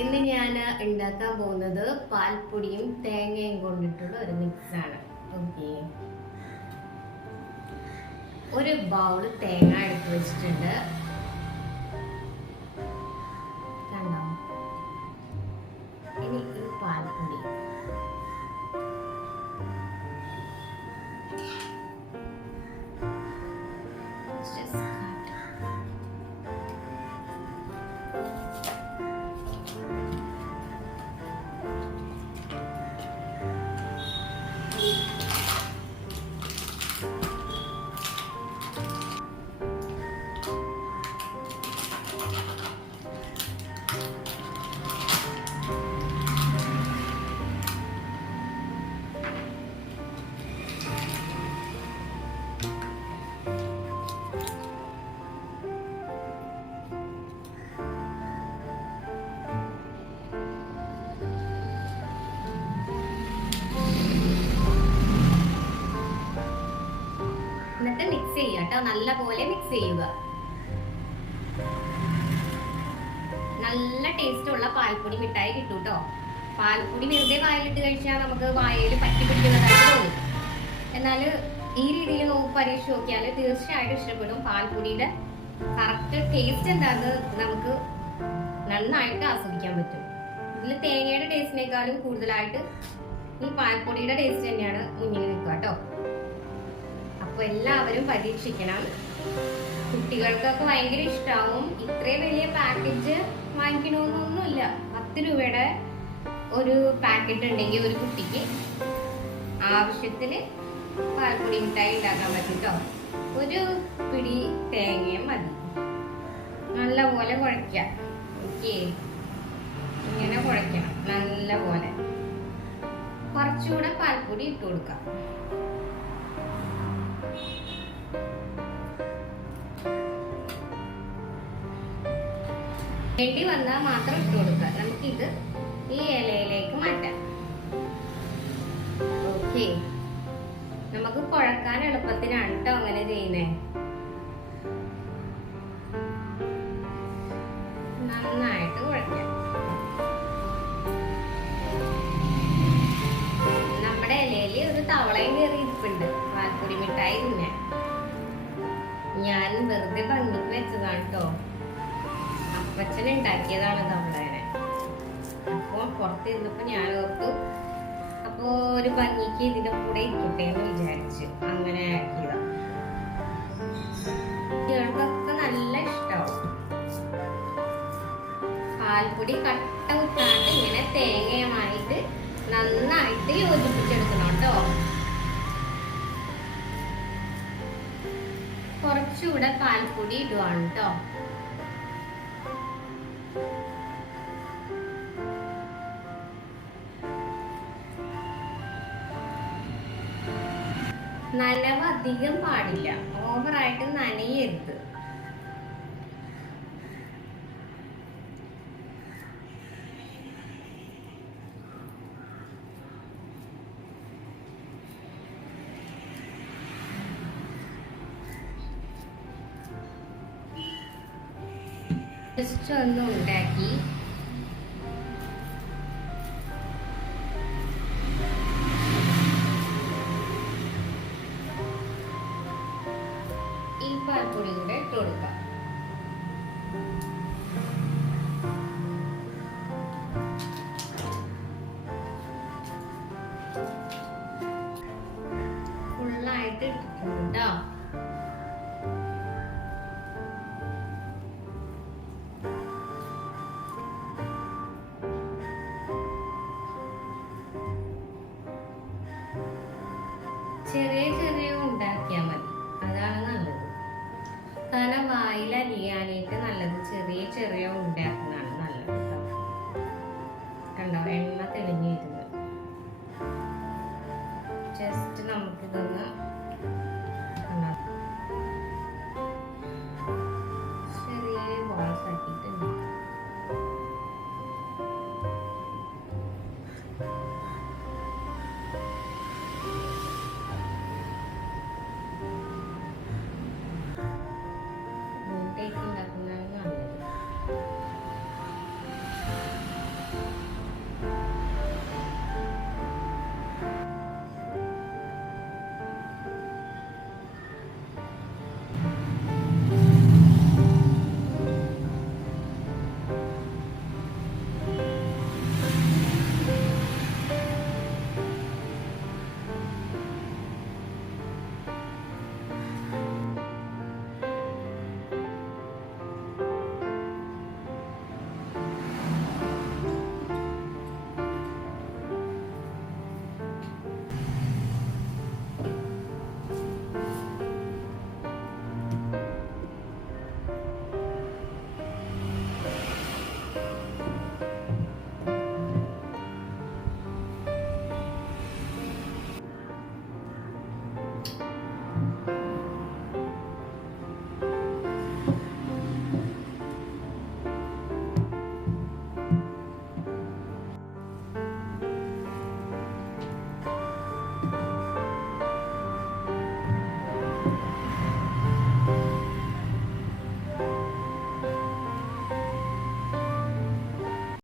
ഇന്ന് ഞാൻ ഉണ്ടാക്കാൻ പോകുന്നത് പാൽപ്പൊടിയും തേങ്ങയും കൊണ്ടിട്ടുള്ള ഒരു മിക്സാണ്. ഓക്കെ, ഒരു ബൗൾ തേങ്ങ എടുത്ത് വെച്ചിട്ടുണ്ട്. കണ്ടോ? ഇനി ഈ പാൽപ്പൊടി എന്നിട്ട് മിക്സ് ചെയ്യുക കേട്ടോ. നല്ല പോലെ മിക്സ് ചെയ്യുക. നല്ല ടേസ്റ്റ് ഉള്ള പാൽപ്പൊടി മിഠായി കിട്ടും കേട്ടോ. പാൽപ്പൊടി വെറുതെ വായിലിട്ട് കഴിച്ചാൽ നമുക്ക് വായയിൽ പറ്റി പിടിക്കുന്നതായിട്ട് തോന്നും. എന്നാൽ ഈ രീതിയിൽ പരീക്ഷ നോക്കിയാൽ തീർച്ചയായിട്ടും ഇഷ്ടപ്പെടും. പാൽപ്പൊടിയുടെ കറക്റ്റ് ടേസ്റ്റ് എന്താണെന്ന് നമുക്ക് നന്നായിട്ട് ആസ്വദിക്കാൻ പറ്റും. ഇതിൽ തേങ്ങയുടെ ടേസ്റ്റിനേക്കാളും കൂടുതലായിട്ട് ഈ പാൽപ്പൊടിയുടെ ടേസ്റ്റ് തന്നെയാണ് മുന്നിൽ നിൽക്കുക കേട്ടോ. അപ്പോൾ എല്ലാവരും പരീക്ഷിക്കണം. കുട്ടികൾക്കൊക്കെ ഭയങ്കര ഇഷ്ടമാവും. ഇത്രയും വലിയ പാക്കേജ് വാങ്ങിക്കണമെന്നൊന്നുമില്ല. 10 രൂപയുടെ ഒരു പാക്കറ്റ് ഉണ്ടെങ്കിൽ ഒരു കുട്ടിക്ക് ആവശ്യത്തിന് പാൽപ്പൊടി മിഠായി ഉണ്ടാക്കാൻ പറ്റും കേട്ടോ. ഒരു പിടി തേങ്ങയും മതി. നല്ലപോലെ കുഴയ്ക്കുക. ഓക്കെ, ഇങ്ങനെ കുഴയ്ക്കണം നല്ലപോലെ. കുറച്ചുകൂടെ പാൽപ്പൊടി ഇട്ട് കൊടുക്കാം. വേണ്ടി വന്നാൽ മാത്രം ഇട്ട് കൊടുക്കുക. നമുക്കിത് ഈ ഇലയിലേക്ക് മാറ്റാം. ഓക്കെ, നമുക്ക് കുഴക്കാൻ എളുപ്പത്തിനാണ് കേട്ടോ അങ്ങനെ ചെയ്യുന്നേ. നന്നായിട്ട് കുഴക്കാം. നമ്മുടെ ഇലയില് ഒരു തവളയും കയറി ഇരിപ്പുണ്ട് പാൽപ്പൊടി മിഠായി തിന്നാൻ. ഞാൻ വെറുതെ ഭംഗിക്ക് വെച്ചതാണ് കേട്ടോ. അപ്പച്ചൻ ഉണ്ടാക്കിയതാണ് തവളേനെ. അപ്പോൾ പുറത്തിരുന്നപ്പോ ഞാൻ ഓർത്തു അപ്പോ ഒരു ഭംഗിക്ക് ഇതിന്റെ കൂടെ ഇരിക്കട്ടെ എന്ന് വിചാരിച്ചു അങ്ങനെ ആക്കിയതാ. കുട്ടികൾക്കൊക്കെ നല്ല ഇഷ്ടമാവും. പാൽപ്പൊടി കട്ട കുത്താണ്ട് ഇങ്ങനെ തേങ്ങയുമായിട്ട് നന്നായിട്ട് യോജിപ്പിച്ചെടുക്കണം കേട്ടോ. കുറച്ചുകൂടെ പാൽപ്പൊടി ഇടുവാണ് കേട്ടോ. നനവ് അധികം പാടില്ല, ഓവറായിട്ട് നനയരുത്. ജസ്റ്റ് ഒന്ന് ഉണ്ടാക്കി ഈ പാൽപ്പൊടി കൂടെ ഇട്ട് കൊടുക്കാം. ഫുള്ളായിട്ട് ഇട്ടിട്ടുണ്ട് കേട്ടോ. ചെറിയ ചെറിയ ഉണ്ടാക്കിയാൽ മതി, അതാണ് നല്ലത്. കാരണം വായിൽ അലിയാനായിട്ട് നല്ലത് ചെറിയ ചെറിയ ഉണ്ടാക്കുന്നതാണ് നല്ലത് കേട്ടോ. കണ്ടോ, എണ്ണ തെളിഞ്ഞു വരുന്നത്. ജസ്റ്റ് നമുക്കിതൊന്ന്